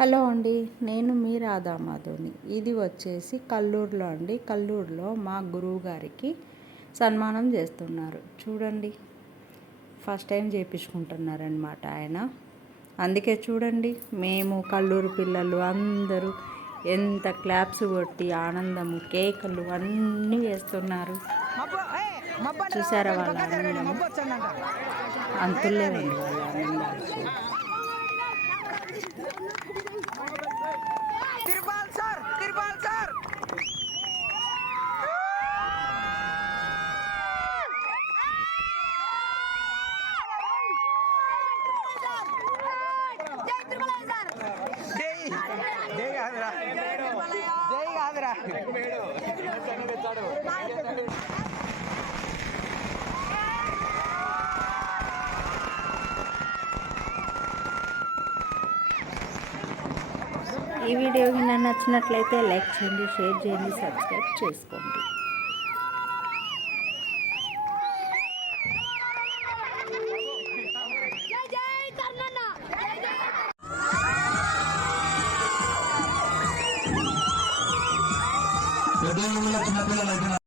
Hello అండి, నేను మీ రాధా మాధుని. ఇది వచ్చేసి కల్లూరులో అండి. కల్లూరులో మా గురువు గారికి సన్మానం చేస్తున్నారు. చూడండి, ఫస్ట్ టైం చేయించుకుంటున్నారనమాట ఆయన. అందుకే చూడండి, మేము కల్లూరు పిల్లలు అందరూ ఎంత క్లాప్స్ కొట్టి ఆనందము, కేకలు అన్నీ వేస్తున్నారు. చూసారా వాళ్ళ ఆనందము? అంతులేవండి వాళ్ళ ఆనందానికి. ఈ వీడియో మీకు నచ్చినట్లయితే లైక్ చేయండి, షేర్ చేయండి, సబ్స్క్రైబ్ చేసుకోండి. పెద్దవాళ్ళ చిన్నపిల్లలు